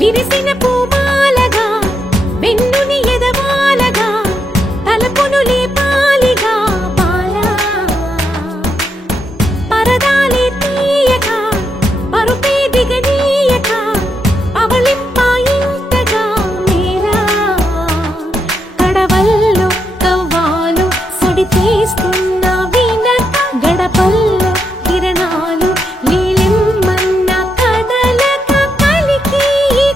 విరిసిన పూమాలగా వెన్నుని ఎదవాలగా తలపును లేపాలిగా బాలా పరదాలే తీయక పరుపే దిగనీయక పవళింపాయింతగా మేరా కడవల్లో కవ్వాలు సడి తీస్తున్న వీణత గడపల్లో కిరణాలు నీలిమ్మన్న కదలక కలికి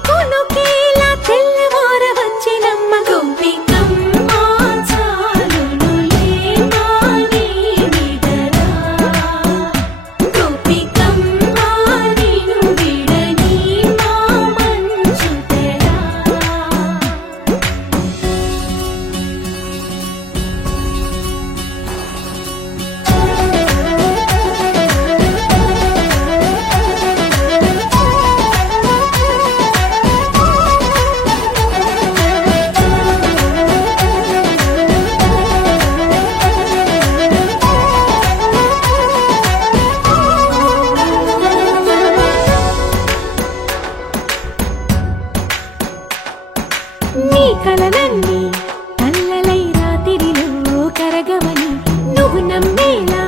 కొనుకేలా తెల్లవార వచ్చినమ్మ గోపికమ్మ చాలునులే మాని నిదరా గోపికమ్మ నిను విడని మా మంచు తెరా నీ కలలన్నీ కల్లలై రాత్రిలో కరగవని నువ్వు నమ్మేలా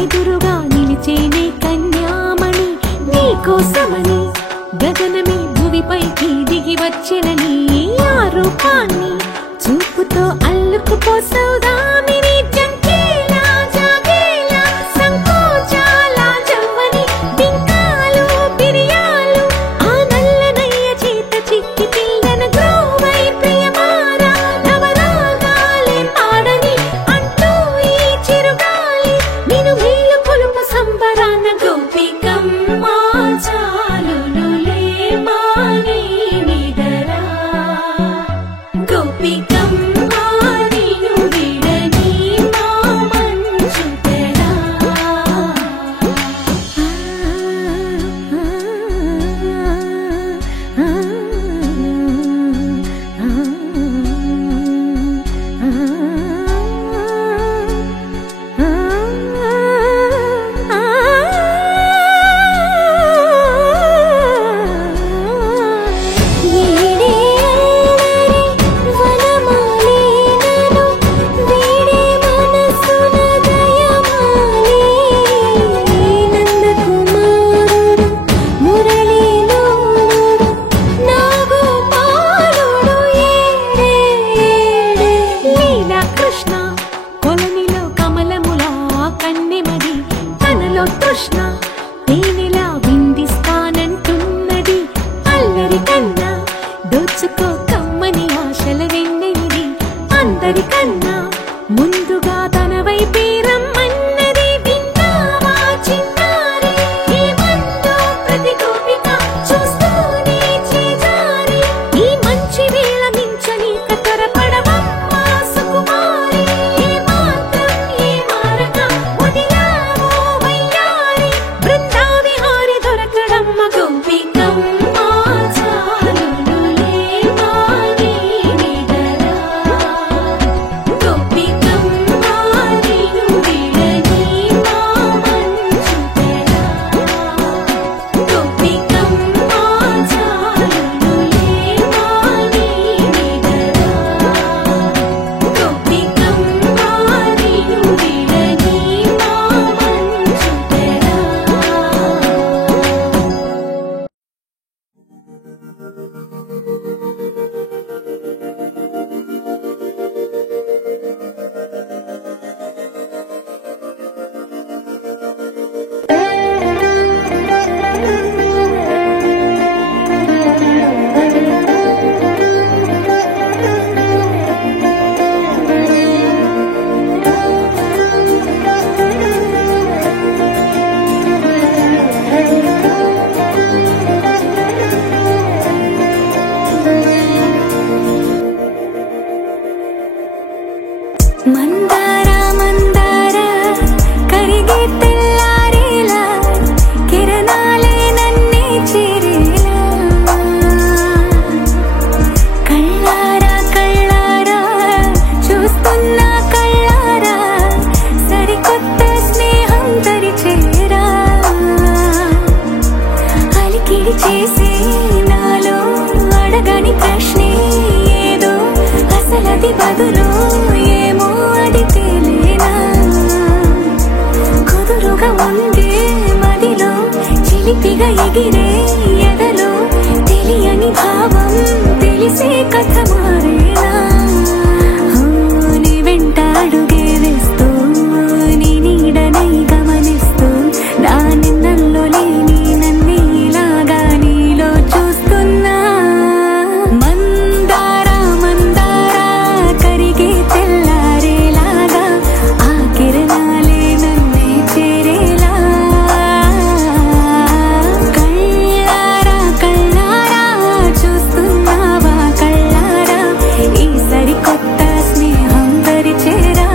ఎదురుగా నిలిచేనే కన్యామణి నీ కోసమని గగనమే భువిపైకి దిగి వచ్చెనని ఆ రూపాన్ని చూపుతో అల్లుకుపోసౌదామిని జంకేలా జాగేలా సంకోచాల జవ్వని బింకాలు బిరియాలు ఆ నల్లనయ్య చేత చిక్కి పిల్లన గ్రోవై ప్రియమారా నవరాగాలే పాడని అంటూ ఈ చిరుగాలి నిన్ను మేలు కొలుపు సంబరాన గోపికమ్మ చాలునులే మాని నిదరా గోపికమ్మ నిను విడని మా మంచు తెరా కృష్ణ తేనెలా విందిస్తానంటున్నది అల్లరి కన్నా దోచుకో కమ్మని ఆశల వెన్నెలిది అందరికన్నా ముందుగా తన వైపే రమ్మన్నది విన్నావా చిన్నారి ఏమందో ప్రతి గోపిక చూస్తూనే చేజారి ఈ మంచి వేళ మించని కతరపడవమ్మ సుకుమారి ఏ మాత్రం ఏ మారక వదిలావో వయ్యారి బృందావిహారి దొరకడమ్మ గోపికమ్మ చాలునులే మాని నిదరా గదులో ఏమో అది తేలేనా కుదురుగా ఉండే మదిలో చిలిపిగా ఎగిరే ఎదలో తెలియని భావం తెలిసే కథ మారేనా నీ వెంట అడుగే వేస్తూ నీ నీడనై గమనిస్తూ నా నిన్నల్లో లేని నన్నే ఇలాగా నీలో చూస్తున్నా మందారా మందారా కరిగే తెల్లారేలాగా ఆ కిరణాలే నన్నే చేరేలా కళ్ళారా కళ్ళారా చూస్తున్నావా కళ్ళారా ఈ సరికొత్త స్నేహం దరిచేరా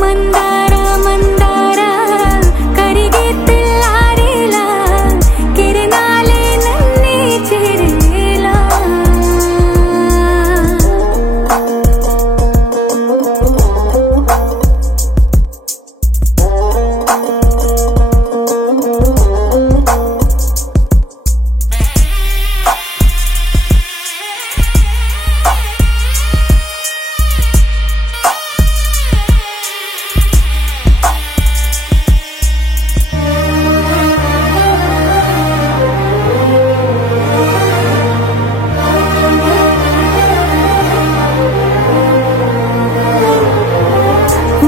మందారా మందారా కరిగే తెల్లారేలా కిరణాలే నన్నే చేరేలా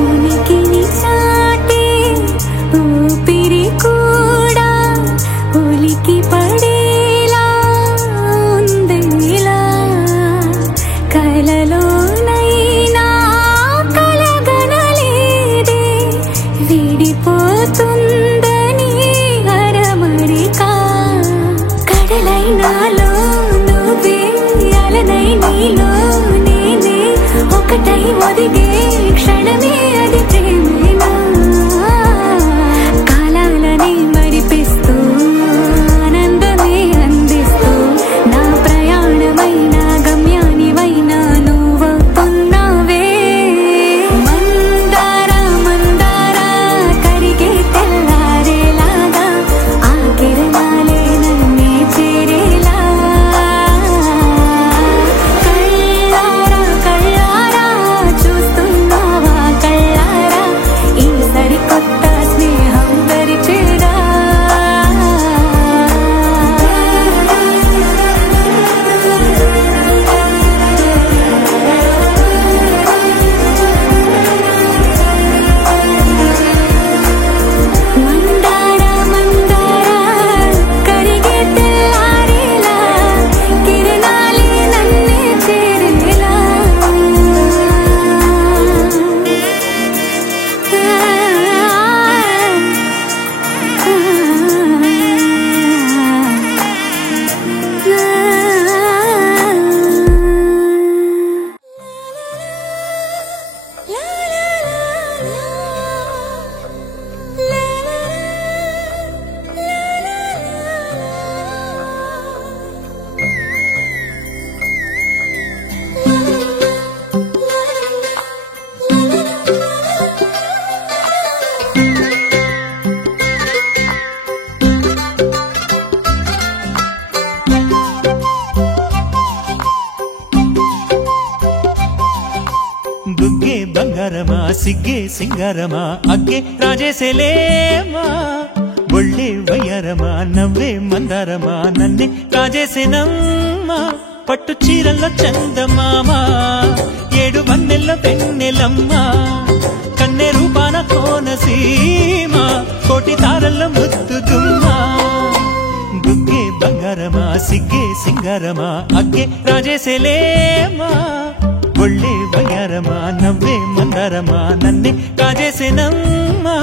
ఉనికిని చాటే ఊపిరి కూడా ఉలికి పడేలా ఉందేలా కలలోనైనా కలగనలేదే విడిపోతుందని అరమరిక కడలై నాలో నువ్వే అలనై నీలో నేనే ఒకటై ఒదిగే క్షణమే అది ప్రేమేనా కాలాలని మరిపిస్తూ ఆనందమే అందిస్తూ నా ప్రయాణమైన గమ్యానివైనా నువ్వవుతున్నావే మందారా మందారా కరిగే తెల్లారేలాగా ఆ కిరణాలే నన్నే చేరేలా కళ్ళారా కళ్ళారా చూస్తున్నావా కళ్ళారా ఈ సరికొత్త స్నేహం దరిచేరా మందారా మందారా కరిగే తెల్లారేలా కిరణాలే నన్నే చేరేలా బుగ్గే బంగారమా సిగ్గే సింగారమా అగ్గే రాజేసేలేమా ఒళ్ళే వయ్యారమా నవ్వే మందారమా నన్నే కాజేసేనమ్మా పట్టు చీరల్లో చందమామా ఏడు వన్నెల్లో పెన్నెలమ్మా కన్నె రూపాన కోనసీమ కోటి తారల్లో ముద్దుగుమ్మా బుగ్గే బంగారమా సిగ్గే సింగారమా అగ్గే రాజేసేలేమా ఒళ్ళే వయ్యారమా నవ్వే మందారమా నన్నే కాజేసేనమ్మా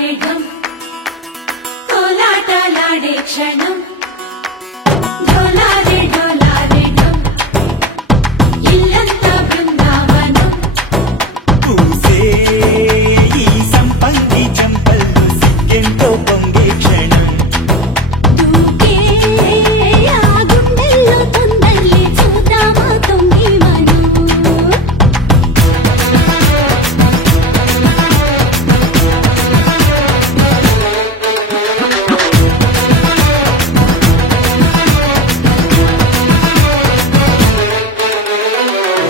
డోలారే ఢమ్ కోలాటలాడే క్షణం డోలారే డోలారే ఢమ్ ఇల్లంతా బృందావనం పూసే ఈ సంపంగి చంపల్లో సిగ్గెంతో పొంగే క్షణం దూకే ఆ గుండెల్లో తొందరలే చూద్దామా తొంగి మనం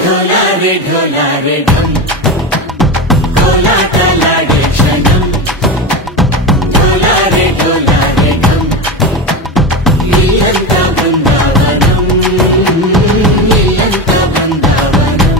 ఢోలారే ఢోలారే ఢమ్ కోలాటలాడే క్షణం ఢోలారే ఢోలారే ఢమ్ ఇల్లంతా బృందావనం ఇల్లంతా బృందావనం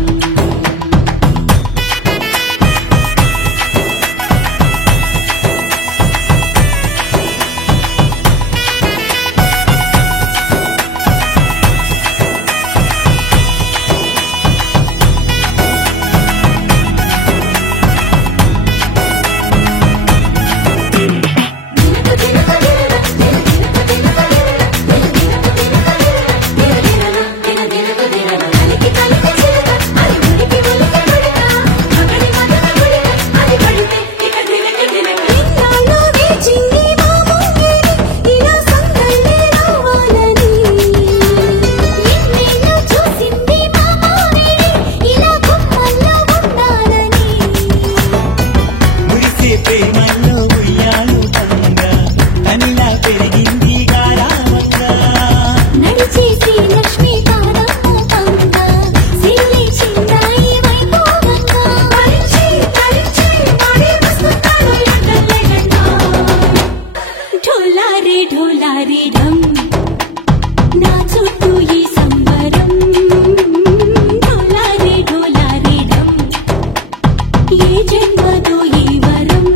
మురిసే ప్రేమల్లో ఉయ్యాలు తంగా తనిలా పెరిగింది గారావంగా నడిచే శ్రీ లక్ష్మీ తారమ్మ తంగ సిల్లి చిందాయి వైభోగంగా పరిచి మాడి వస్తున్నాడు ఎండలే గంట ఢోలారే ఢోలారే ఢమ్ నా చుట్టూ ఈ సంబరం ఢోలారే ఢోలారే ఢమ్ ఏ జన్మదో ఈ వరం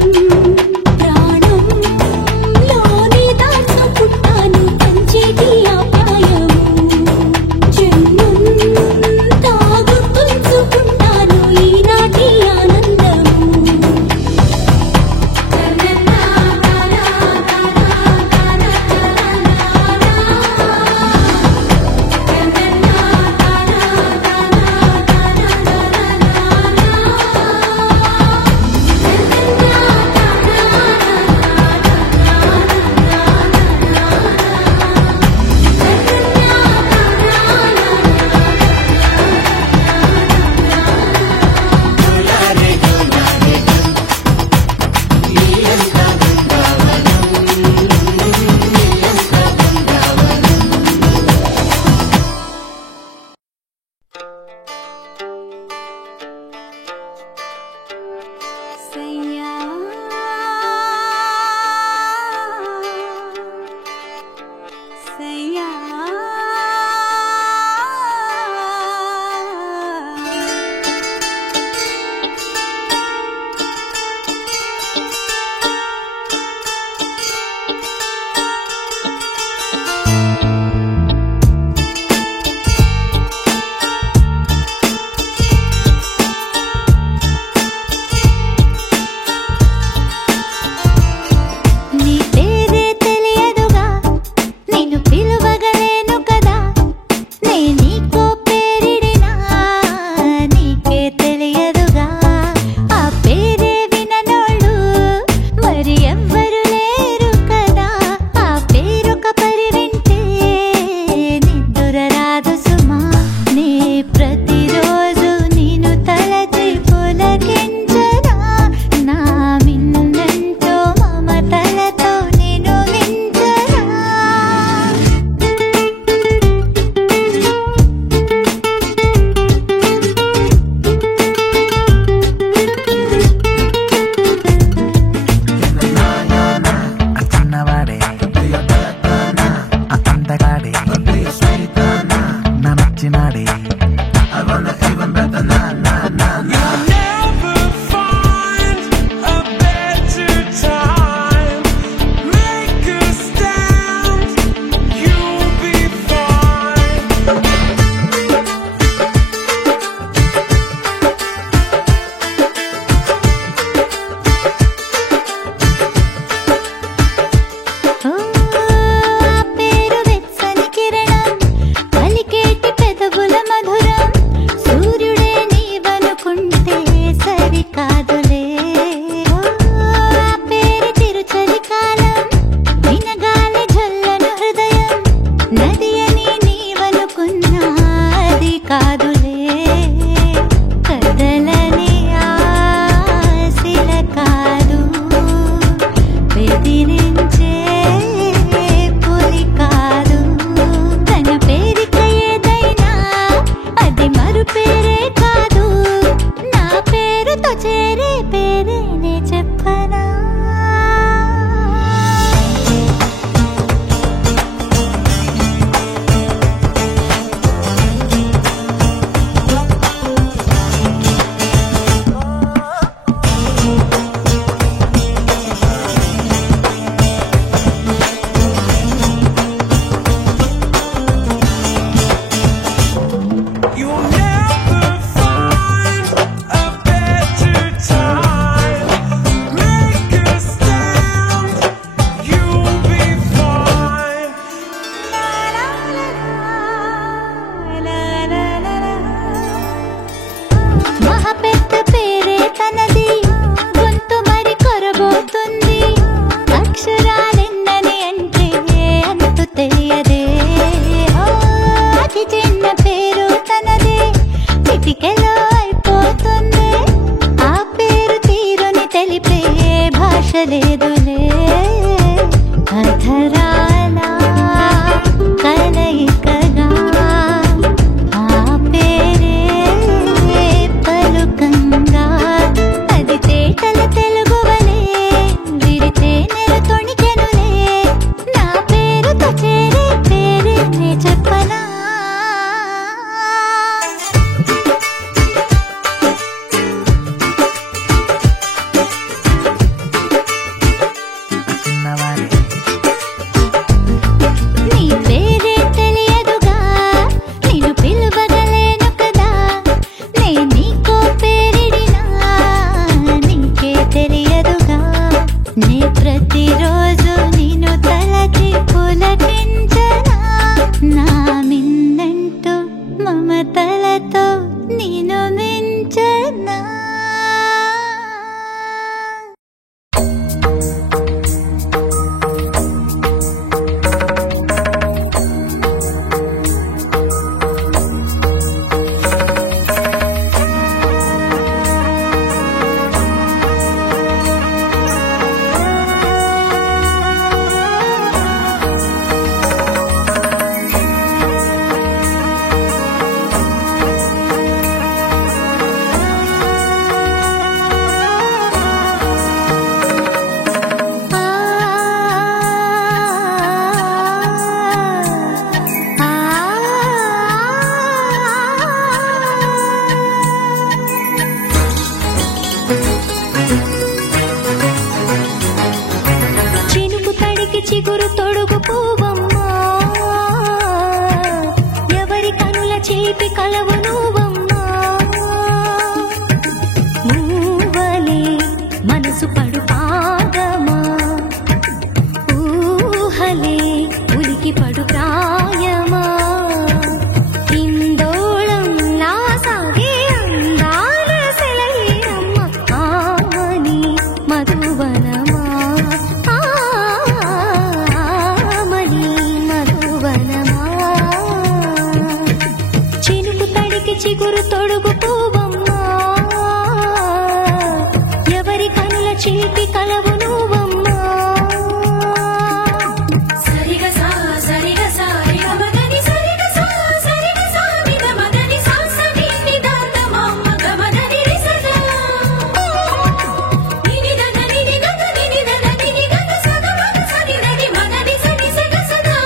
ప్రాణంలోనే దాచుకుంటాను పంచేటి ఆప్యాయము జన్మంతా గుర్తుంచుకుంటాను ఈనాటి ఆనందము ఆశ లేదులే అధరాల కలయికగా ఆ పేరే పలుకంగా అది తేటల తెలుగువలే విరితే నెల తొణికెనులే నా పేరుతో చేరే పేరే నే చెప్పనా నీ పేరే తెలియదుగా నిన్ను పిలువగలేను కదా నే నీకో పేరిడినా నీకే తెలియదుగా నే ప్రతిరోజు నిన్ను తలచి పులకించనా నా మిన్నంటూ మమతలతో నిన్ను మించనా చినుకు తడికి చిగురు తొడుగు పువ్వమ్మా ఎవరి కనుల చేపి కలవు నువ్వమ్మా మూవలే మనసు పడు పాదమా ఊహలే ఉలికి పడు ప్రాయమా హిందోళం నా సాగే అందాల సెలయేరమ్మ ఆమని మధువనమా ఆమని మధువనమా చినుకు తడికి చిగురు తొడుగు పువ్వమ్మా ఎవరి కనుల చేపి కలవు నువ్వమ్మా సరిగ సా సరిగ సా రిగ మదని సరిగ సా సరిగ సా నిద మదని సా సని నిదాత మమ్మ గమదని రిసదా నినిద నిని గద నినిద నిని గద సద మగ సని నది మదని సని సగ సదా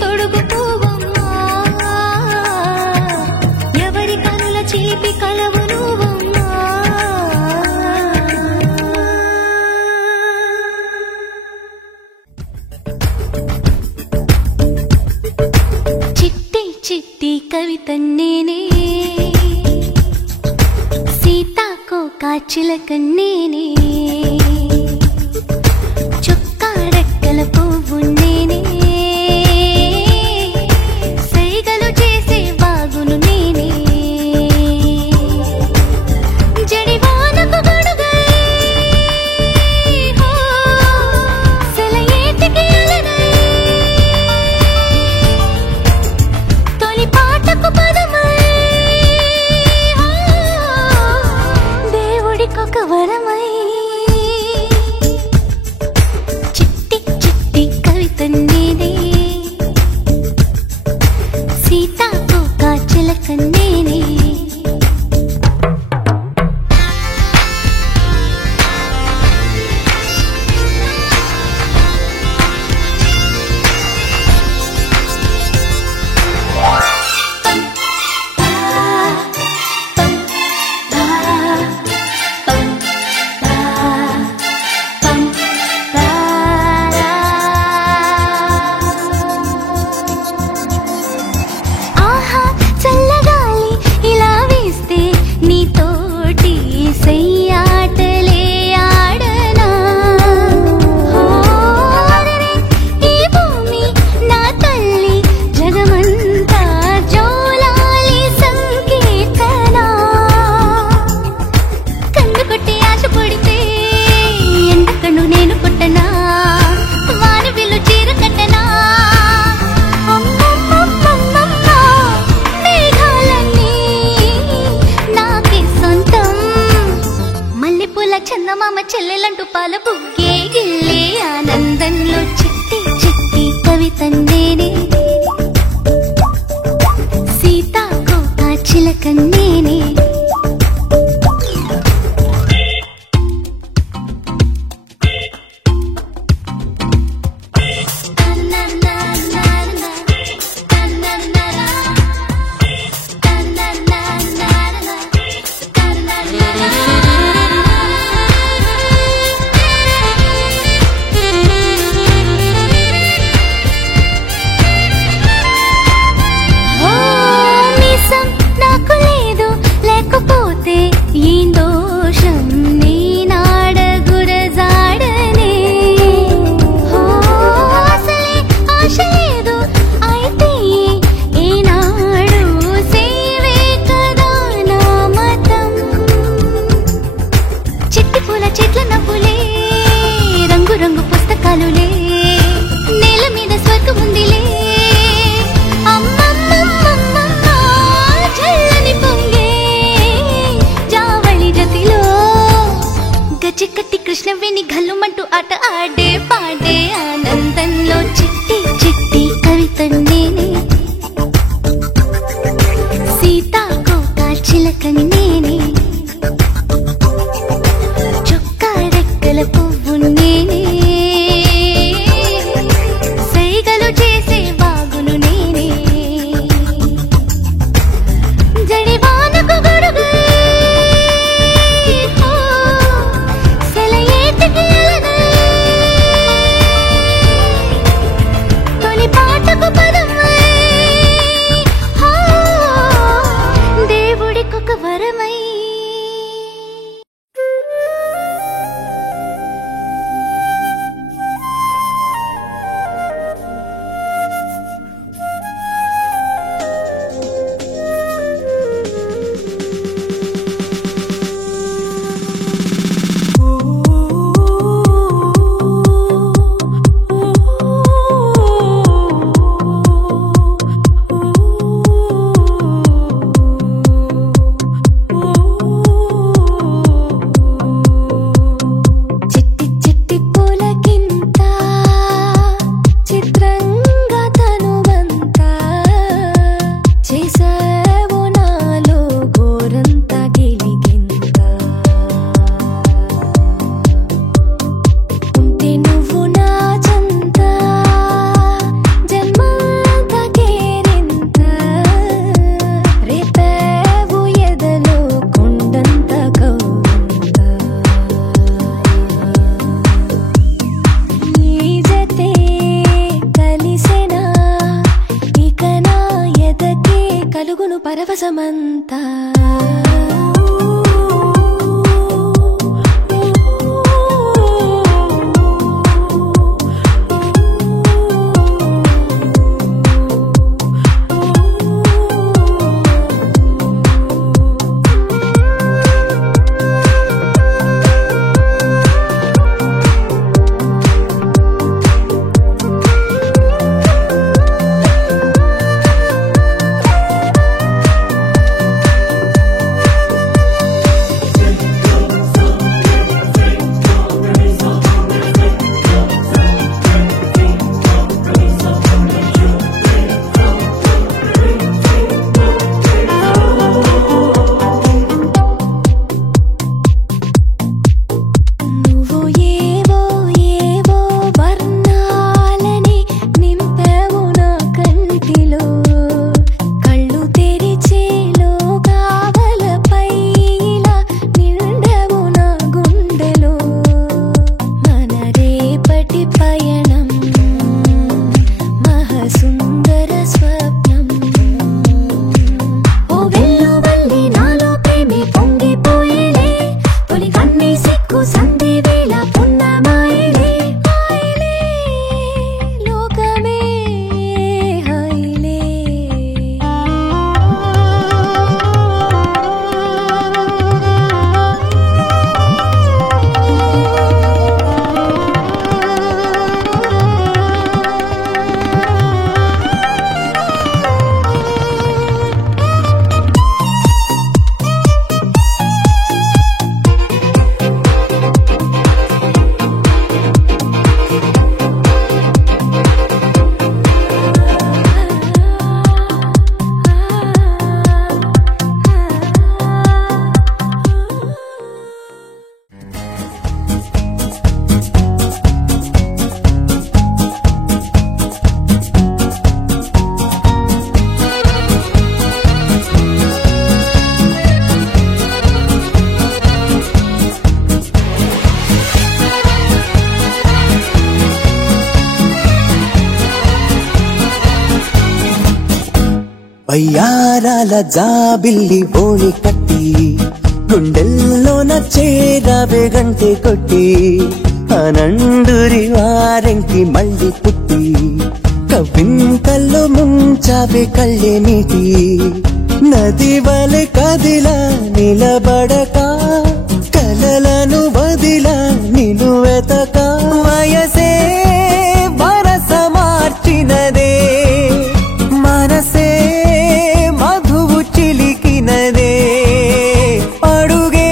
తొడుగు పువ్వమ్మా ఎవరి కనుల చిలిపి కలవు నువ్వమ్మా చిట్టి చిట్టి కవిత నేనే సీతాకోక చిలక నేనే చుక్క రెక్కల పువ్వు నేనే సైగలు చేసే బాగును నేనే జడివానకు గొడుగై సెలయేటికి అలనై తొలి పాటకు పదమై దేవుడికొక వరమై చిట్టి చిట్టి కవిత నేనే సీతాకోక చిలక నేనే ఆహా చల్లగాలి ఇలా వేస్తే నీతోటి సయ్యాటలే ఆడనా హోరరే ఈ భూమి నా తల్లి జగమంతా జోలాలి సంకీర్తన కన్ను కొట్టి ఆశ పడితే ఎండకను నేను కొట్టనా వాన విల్లు చీర కట్టనా మేఘాలన్నీ నాకే సొంతం మల్లెపూల చందమామ చెల్లెలంటూ పాల బుగ్గే గిల్లే ఆనందంలో చిట్టి చిట్టి కవిత నేనే సీతాకోక చిలక నేనే ఓ మీసం నాకు లేదు లేకపోతే ఈ దోషం నేనాడగురజాడనే ఓ అసలే ఆశ లేదు అయితే ఈనాడు సేవే కదా నా మతం చిట్టి పూల చెట్ల నవ్వులే రంగు రంగు పుస్తకాలులే నేల మీద స్వర్గం ఉందిలే అమ్మమ్మమ్మమ్మ చల్లని పొంగే జావళి జతిలో గజ్జెకట్టి కృష్ణవేణి గల్లుమంటూ ఆట ఆడే పాడే ఆనందంలో చిట్టి చిట్టి కవిత నేనే సీతాకోక చిలక నేనే చొక్కా రెక్కల పువ్వు నేనే సైగలు చేసే బాగును నేనే జడివానకు గొడుగై సెలయేటికి అలనై తొలి పాటకు పదమై దేవుడికొక వరమై పరవశమంతా వయ్యారాల జాబిల్లి బోణి కట్టి గుండెల్లోన చేరవే గంటె కొట్టి అనండురి వారెంకి మళ్ళీ పుట్టి కవింతల్లో ముంచావే కళ్ళే నీటి నది వలె కదిలా నిలబడక కలలను బదిలా నిన్ను వెతక వయసే వరస మార్చినదే మనసే మధువు చిలికినదే అడుగే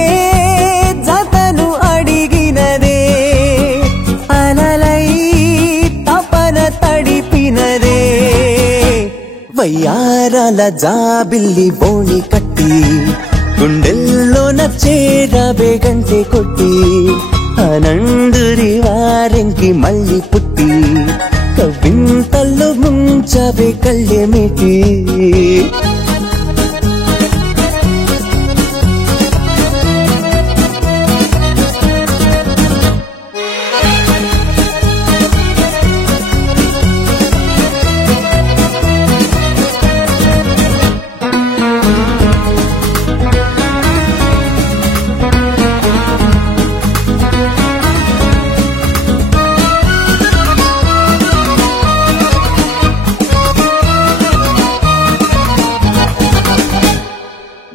జతను అడిగినదే అలలై తపన తడిపినదే వయ్యారాల జాబిల్లి బోణి కట్టి గుండెల్లోన చేరవే గంటె కొట్టి అనండురి వారెంకి మళ్ళీ పుట్టి కవింతల్లో ముంచవే కళ్ళేమిటి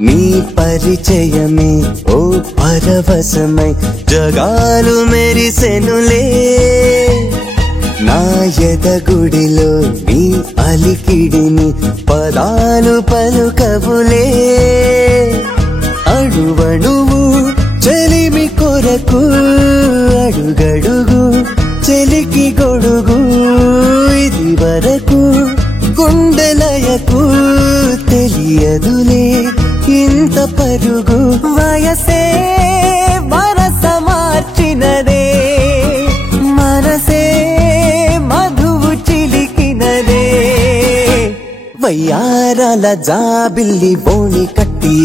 నీ పరిచయమే ఓ పరవశమై జగాలు మెరిసెనులే నా ఎదగుడిలో నీ అలికిడిని పదాలు పలుకవులే అడువడువు చెలిమి కొరకు అడుగడుగు చెలికి గొడుగు ఇది వరకు గుండెలయకు తెలియదులే ఇంత పరుగు వయసే వరస మార్చినదే మనసే మధువు చిలికినదే వయ్యారాల జాబిల్లి బోణి కట్టి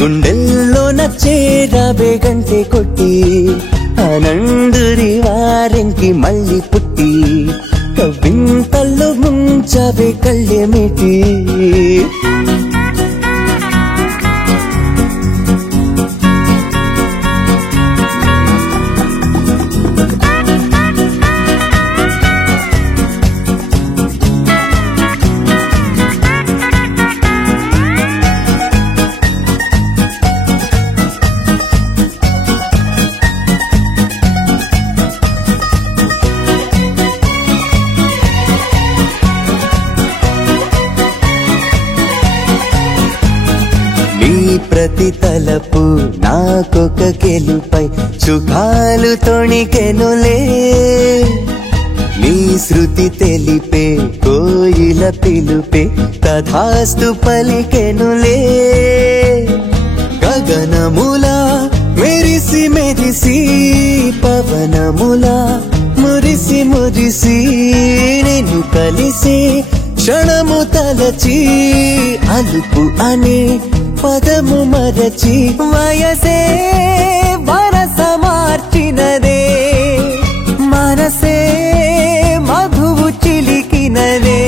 గుండెల్లోన చేరవే గంటె కొట్టి అనండురి వారెంకి మళ్ళీ పుట్టి కవింతల్లో ముంచవే కళ్ళేమిటి ప్రతి తలపు నాకొక గెలుపై సుఖాలు తొణికెనులే నీ శృతి తెలిపే కోయిల పిలుపే తథాస్తు పలికెనులే గగనములా మెరిసి మెరిసి పవనములా మురిసి మురిసి నిన్ను కలిసి క్షణము తలచి అలుపు అనే పదము మరచి వయసే వరస మార్చినదే మనసే మధువు చిలికినదే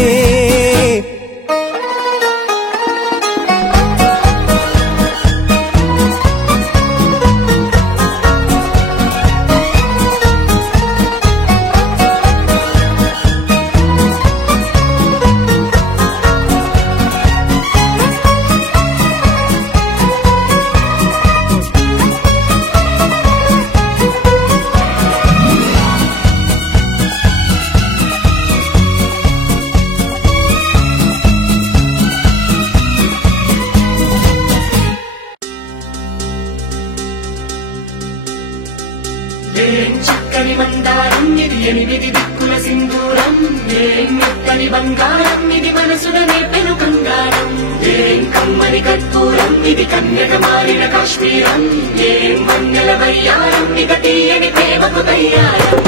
చక్కని మందారం ఇది ఎనిమిది దిక్కుల సింధూరం ఏం మెత్తని బంగారం ఇది మనసున నేపెను బంగారం ఏం కమ్మని కర్పూరం ఇది కన్యక మారిన కాశ్మీరం ఏం వన్నెల వయ్యారం ఇక తీయని ప్రేమకు తయ్యారం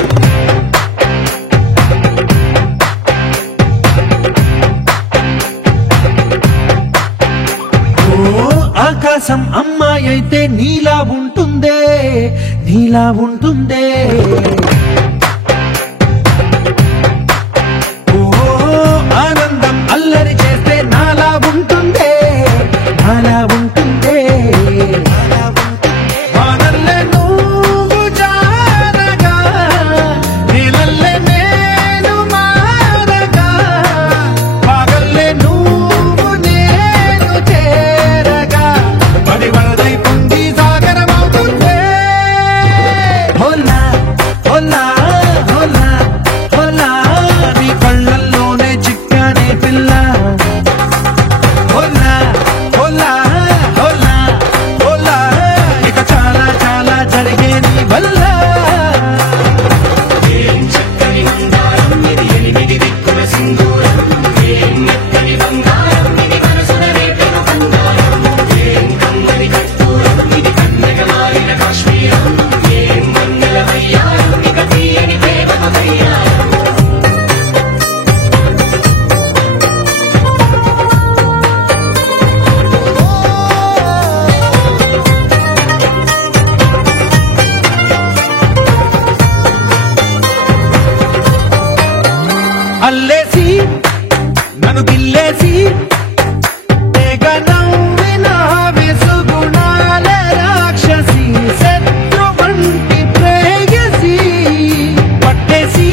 ఆకాశం అమ్మాయి అయితే నీలా ఉంటుందే నీలా ఉంటుందే ఓ ఆనందం అల్లరి చేస్తే నాలా ఉంటుందే నాలా ఉంటుందే వానల్లే నువ్వు జారగా నీలల్లే నేను మారగా పగల్లే నువ్వు నేను చేరగా పడి వరదై పొంగి సాగరమవుతుందే హోలా హోలా హోలా హోలా నీ కళ్ళల్లోనే చిక్కానే పిల్ల హోలా హోలా హోలా హోలా ఇక చాలా చాలా జరిగే నీ వల్ల ఏం చక్కని మందారం ఇది ఎనిమిది దిక్కుల సింధూరం ఏం మెత్తని బంగారం ఇది మనసున నేపెను బంగారం ఏం కమ్మని కర్పూరం ఇది కన్యక మారిన కాశ్మీరం ఏం వన్నెల వయ్యారం ఇక తీయని ప్రేమకు తయ్యారం అల్లేసి నన్ను గిల్లేసి తెగ నవ్విన విసుగుణాల రాక్షసి శత్రు వంటి ప్రేయసి పట్టేసి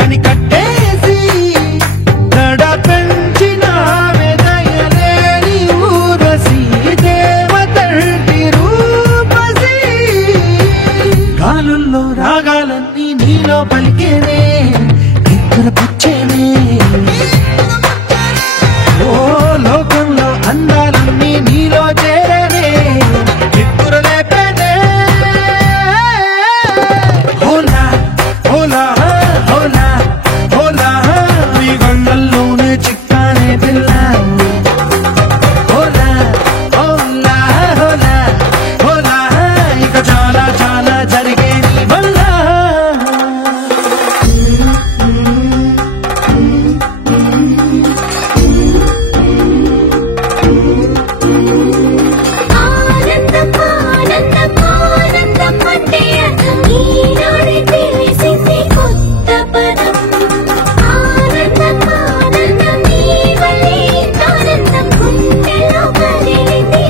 కని కట్టేసి దడ పెంచిన దయలేని ఊరసి దేవతంటి రూపసి గాలుల్లో రాగాలన్నీ నీలో పలికేనే పుచ్చేనే ఓ లోకంలో అందాలన్నీ నీలో చేరనే నిప్పురు లేపనే హోలా హోలా హోలా హోలా నీ గంగల్లోనే చిక్కానే పిల్ల హోలా హోలా హోలా హోలా ఇక చాలా చాలా జరిగే నీ వల్ల ఆనందం ఆనందం ఆనందం అంటే ఈనాడే తెలిసింది కొత్త పదం ఆనందం ఆనందం నీ వల్లే ఆనందం గుండెలో కదిలింది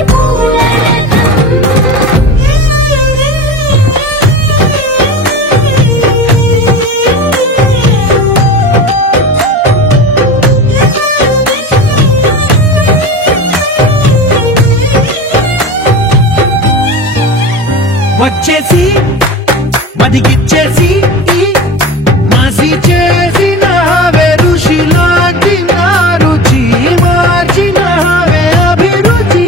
వచ్చేసి మదిగిచ్చేసి మాసి చేసిన ఋషిలాంటి నా రుచి మార్చిన అభిరుచి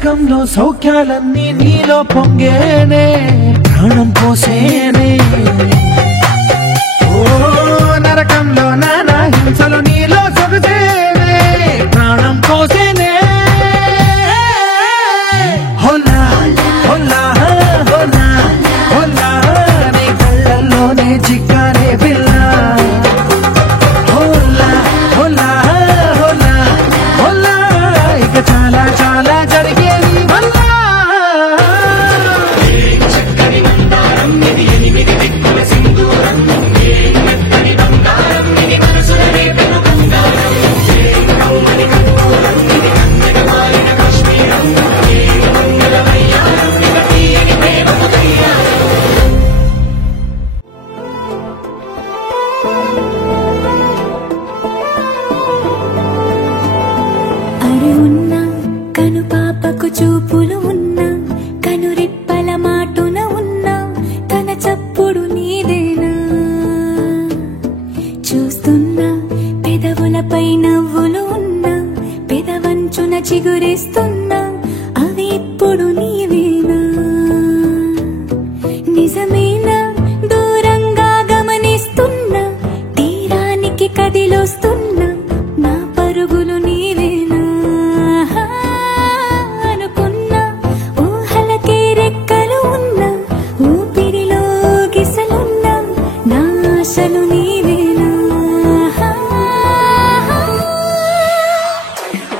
స్వర్గంలో సౌఖ్యాలన్నీ నీలో పొంగేనే ప్రాణం పోసేనే ఓ నరకంలో నానా హింసలు నీలో సొగసేనే ప్రాణం పోసేనే హోలా హోలా హోలా హోలా నీ కళ్ళల్లోనే చిక్కానే పిల్ల హోలా హోలా హోలా హోలా ఇక చాలా చాలా జరిగేది వల్ల చక్కని మందారం ఇది 8 దిక్కుల సింధూరం ఏం మెత్తని బంగారం ఇది మనసుల రేపెను బంగారం ఏం కమ్మని కర్పూరం ఇది కన్నెగ మారిన కాశ్మీరం ఏం మంగళ వయ్యారం ఇక తీయని ప్రేమకు తయ్యారం అరే ఉన్నా కను పాపకు చూపులు ఉన్నా కను రెప్పల మాటున ఉన్నా తన చప్పుడు నీదేనా చూస్తున్నా పెదవులపై నవ్వులు ఉన్నా పెదవంచున చిగురిస్తున్నా అవి ఇప్పుడు నీవేనా నిజమేనా దూరంగా గమనిస్తున్నా తీరానికి కదిలొస్తున్నా నా పరుగులు నీవేనా అనుకున్నా ఊహలకే రెక్కలు ఉన్నా ఊపిరిలో గిసలున్నా నా ఆశలు నీవేనా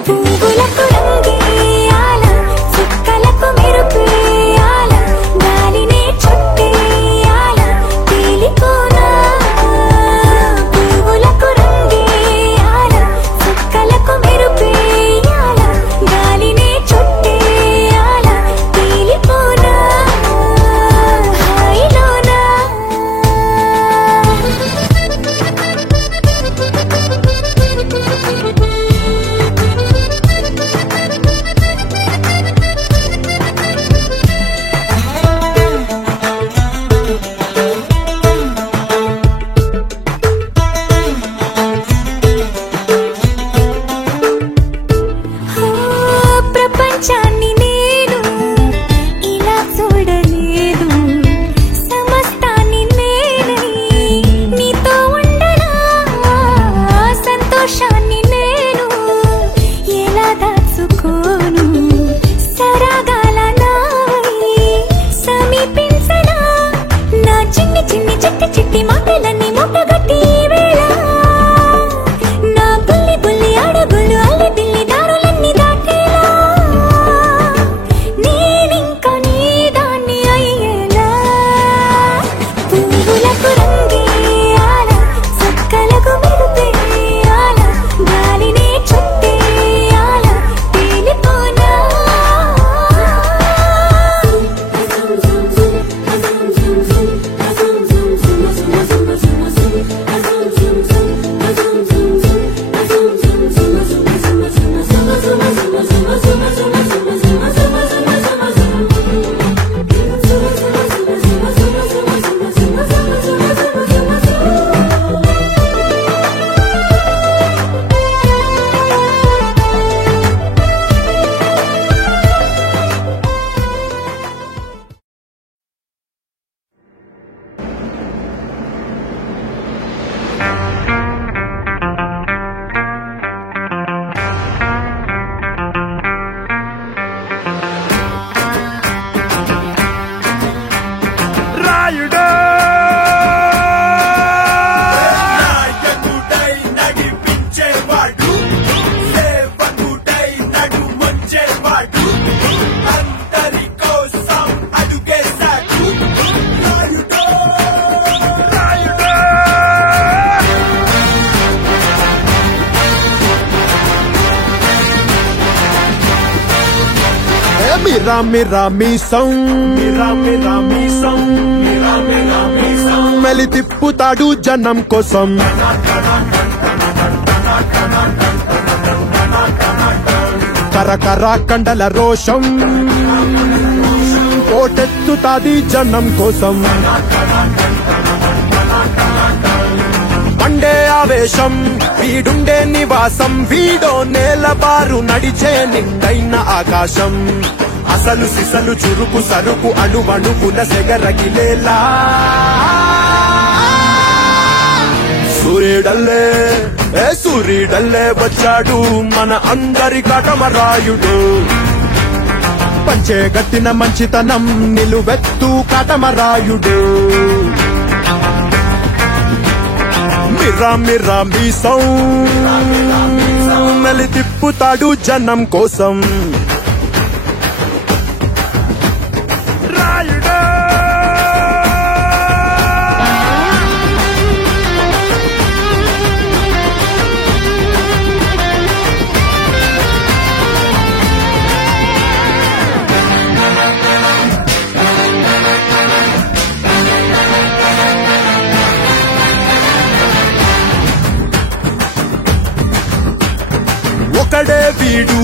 పువ్వులకు రంగేయాల చుక్కలకు మెరుపేయాల గాలినే చుట్టేయాల తేలిపోనా పువ్వులకు రంగేయాల చుక్కలకు మెరుపేయాల గాలినే చుట్టేయాల తేలిపోనా హాయిలోనా ప్రపంచాన్ని నేను ఇలా చూడలేదు సమస్తాన్ని నేనై నీతో ఉండనా సంతోషాన్ని నేను ఎలా దాచుకోను సరాగాల నావై సమీపించనా నా చిన్ని చిన్ని చిట్టి చిట్టి మాటలన్నీ మూటగట్టి వేళ నా బుల్లి బుల్లి అడుగులు అల్లి బిల్లి దారులన్నీ దాటేలా నేనింకా నీ దాన్ని అయ్యేలా పువ్వులకు రంగేయాల చుక్కలకు మెరుపేయాల గాలినే చుట్టేయాల తేలిపోనా రాయుడా నాయకుడై నడిపించేవాడు సేవకుడై నడుమొచ్చేవాడు అందరి కోసం అడుగేశాడు రాయుడా రాయుడా మిరా మిరా మీసం మిరా మిరా మీసం మిరా మిరా మీసం మెలి తిప్పుతాడు జనం కోసం కరకర కండల రోషం కోటెత్తుతాది జనం కోసం మండే ఆ ఆవేశం వీడుండే నివాసం వీడో నేలబారు నడిచే నిండైన ఆకాశం అసలు సిసలు చురుకు సరుకు అణువణువున సెగరగిలేలా సూర్యుడల్లే వచ్చాడు మన అందరి కాటమరాయుడు పంచే గట్టిన మంచితనం నిలువెత్తు కాటమరాయుడు మిర్రా మిర్రా మీసం మెలి తిప్పుతాడు జనం కోసం ఒకడే వీడు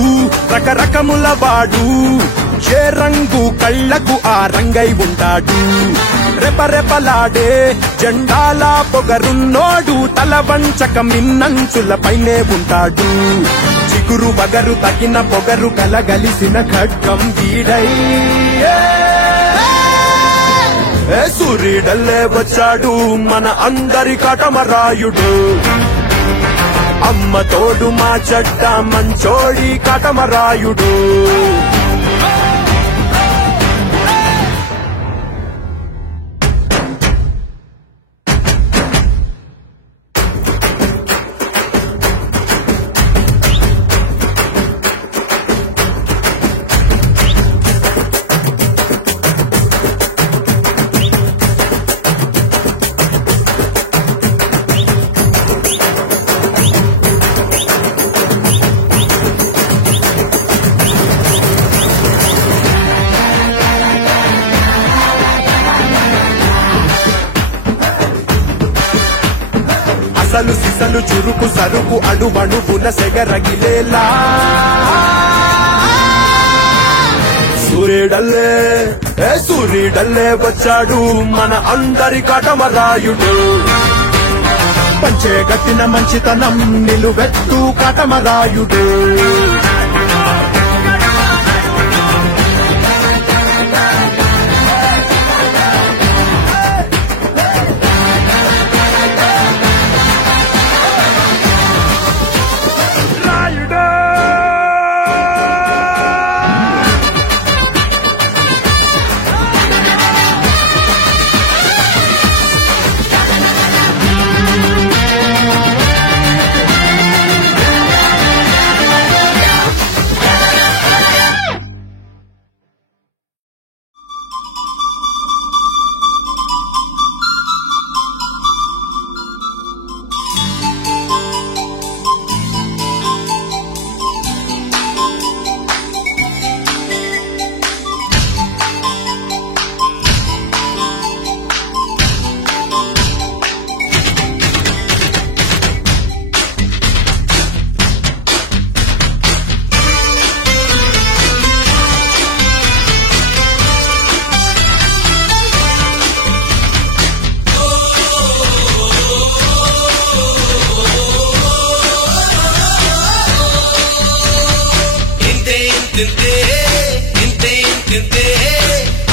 రకరకముల వాడు ఏ రంగు కళ్ళకు ఆ రంగై ఉంటాడు రెపరెపలాడే జెండాల పొగరున్నోడు తల వంచక మిన్నంచుల పైనే ఉంటాడు చిగురు బగరు తగిన పొగరు కలగలిసిన ఖడ్గం వీడై సూర్యుడల్లే వచ్చాడు మన అందరి కాటమరాయుడు అమ్మ తోడు మా చెడ్డ మంచోడి కాటమరాయుడు అసలు సిసలు చురుకు సరుకు అణువణువున సెగరగిలేలా సూర్యుడల్లే వచ్చాడు మన అందరి కాటమరాయుడు పంచే గట్టిన మంచితనం నిలువెత్తు కాటమరాయుడు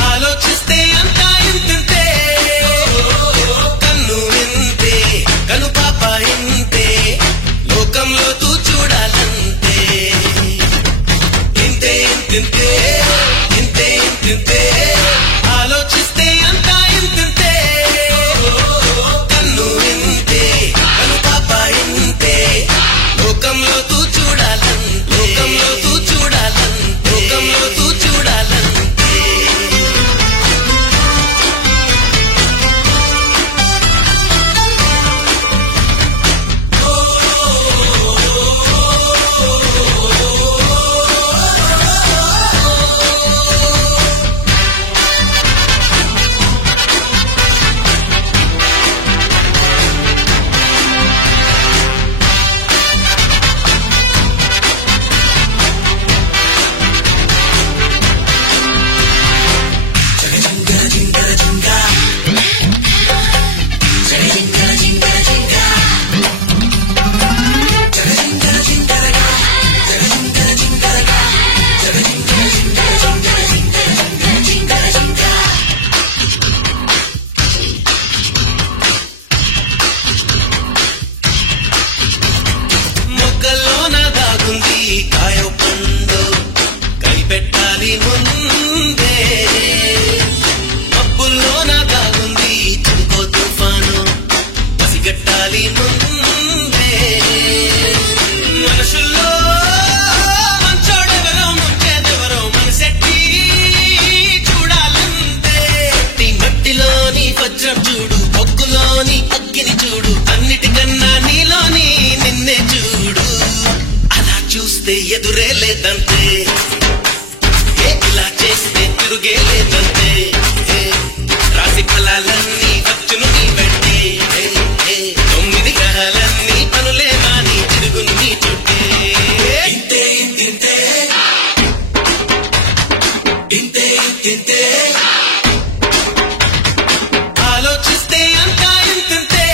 ఆలోచిస్తే అంతా ఇంతే కన్ను వింతే కను పాప ఇంతే లోకంలో తూ చూడాలంతే ఇంతే ఇంతే ఇంతే ఇంతే ఆలోచిస్తే అంతా ఇంతే కన్ను వింతే కను పాప ఇంతే లోకంలో తూ చూడాలంతే లోకంలో తూ చూడాలంతే లోకంలో తూ చూడాలంతే పసిగట్టాలి ముందే మబ్బుల్లో నా దాగుంది చినుకో తుఫాను పసిగట్టాలి ముందే మనుషుల్లో మంచోడెవరో ముంచేదెవరో మనసెట్టి చూడాలంతే మట్టిలోని వజ్రం చూడు బొగ్గులోని అగ్గిని చూడు అన్నిటికన్నా నీలోని నిన్నే చూడు అలా చూస్తే ఎదురే లేదంతే ఇలా చేస్తే తిరుగే లేదంతే రాశి ఫలాలన్నీ వచ్చును నీ వెంటే 9 గ్రహాలన్నీ పనులే మాని తిరుగును నీ చుట్టే ఇంతే ఇంతే ఇంతే ఇంతే ఆలోచిస్తే అంతా ఇంతే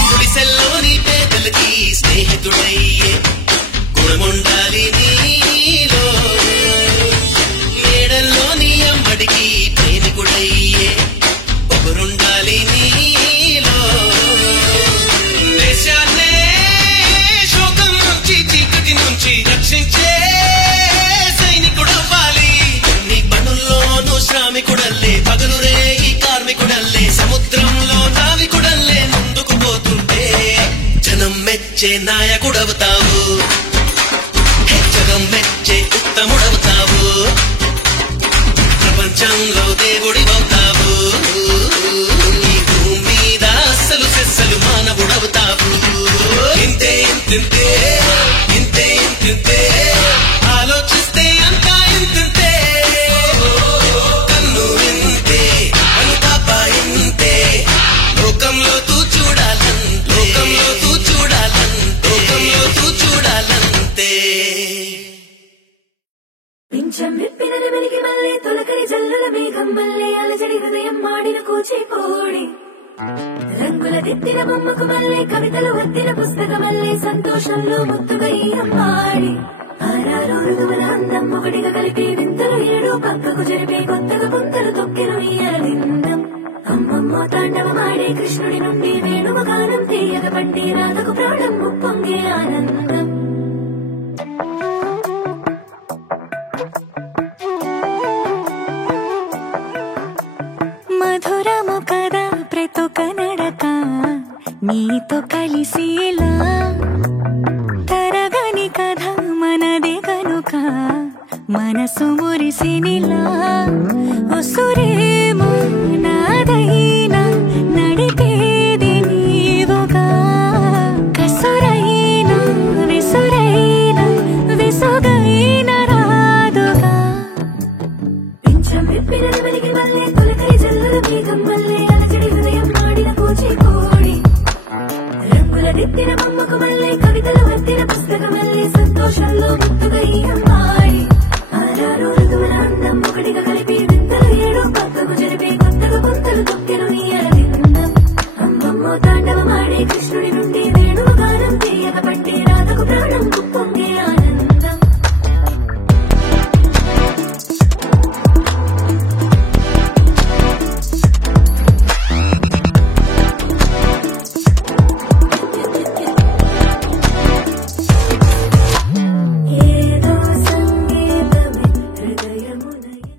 గుడిసెల్లోని పేదలకి స్నేహితుడయ్యే గుణముండాలి నీలో మేడల్లోని అమ్మడికి ప్రేమికుడయ్యే ఒకరుండాలి నీలో దేశాన్నే శోకం నుంచి చీకటి నుంచి రక్షించే సైనికుడవ్వాలి నీ పనుల్లోనూ శ్రామికుడల్లే పగలు రేగి కార్మికుడల్లే సముద్రంలో నావికుడల్లే ముందుకు పోతుంటే జనం మెచ్చే నాయకుడవుతావు జగం మెచ్చే ఉత్తముడవుతావు ప్రపంచంలో దేవుడివవుతావు ఈ భూమి మీద అస్సలు సెస్సలు మానవుడవుతావు ఇంతే ఇంతే ఇంతే ఇంతే ఆలోచిస్తే అంతా ఇంతే కన్ను ఇంతే అనుపాప ఇంతే లోకంలో తూ చూడాలంతే లోకంలో తూ చూడాలంతే లోకంలో తూ చూడాలంతే పింఛం విప్పిన వెలిగి మళ్ళీ తొలకరి జల్లుల మేఘం మళ్ళీ అలజడి హృదయం మాడిన కూచిపోడి రంగుల దిద్దిన బొమ్మకు మళ్ళీ కవితలు వద్దిన పుస్తకం మళ్ళీ సంతోషంలో ముత్తుగా ఈ అమ్మాడి ఆరారు ఋతువుల అందం ఒకటిగా కలిపి వింతలు 7 పక్కకు జరిపే కొత్తగా పుంతలు తొక్కెను ఈ అరవిందం అమ్మమ్మ తాండవమాడే కృష్ణుడి నుండి వేణువ గానం తీయగ పండి రాతకు ప్రాణం ముప్పొంగే ఆనందం మధురము కదా ప్రతొక నడక నీతో కలిసేలా తరగని కథ మనదే కనుక మనసు మురిసినిలా ఉసురేమో నాదైనా నడిపేది నీవుగా కసురైనా విసురైనా విసుగైన రాదుగా పింఛం విప్పిన వెలిగి మళ్ళీ తొలకరి జల్లుల మేఘం మళ్ళీ